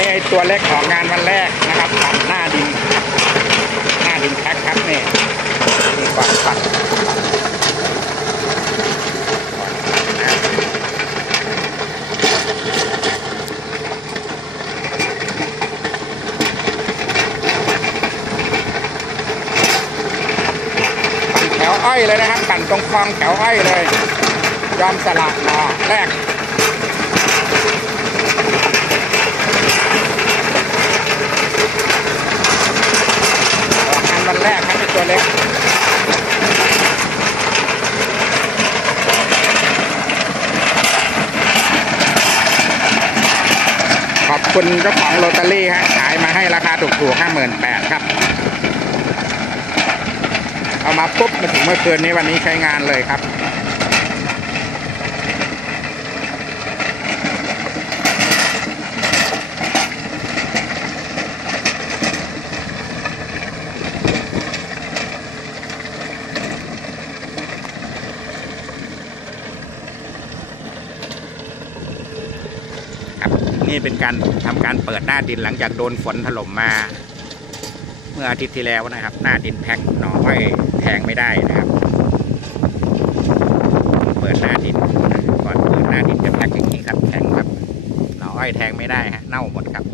นี้ไอ้ตัวเล็กของงานวันแรกนะครับปั่นหน้าดิน หน้าดินแพ็คครับนี่นี่ก่อนปั่นปั่นแถวอ้อยเลยนะครับปั่นตรงคลองแถวอ้อยเลย ยอมสละหน่อแรก ออกงานวันแรกครับไอ้ตัวเล็ก ขอบคุณเจ้าของโรตารี่ฮะขายมาให้ราคาถูกๆห้าหมื่นแปดครับ เอามาปุ๊บมาถึงเมื่อคืนนี้วันนี้ใช้งานเลยครับ นี่เป็นการทำการเปิดหน้าดินหลังจากโดนฝนถล่มมา เมื่ออาทิตย์ที่แล้วนะครับ หน้าดินแพ็คหน่อห้อยแทงไม่ได้นะครับ เปิดหน้าดินก่อนเปิดหน้าดินจะแพ็คอย่างนี้ครับแทงครับหน่อห้อยแทงไม่ได้ฮะเน่าหมดครับ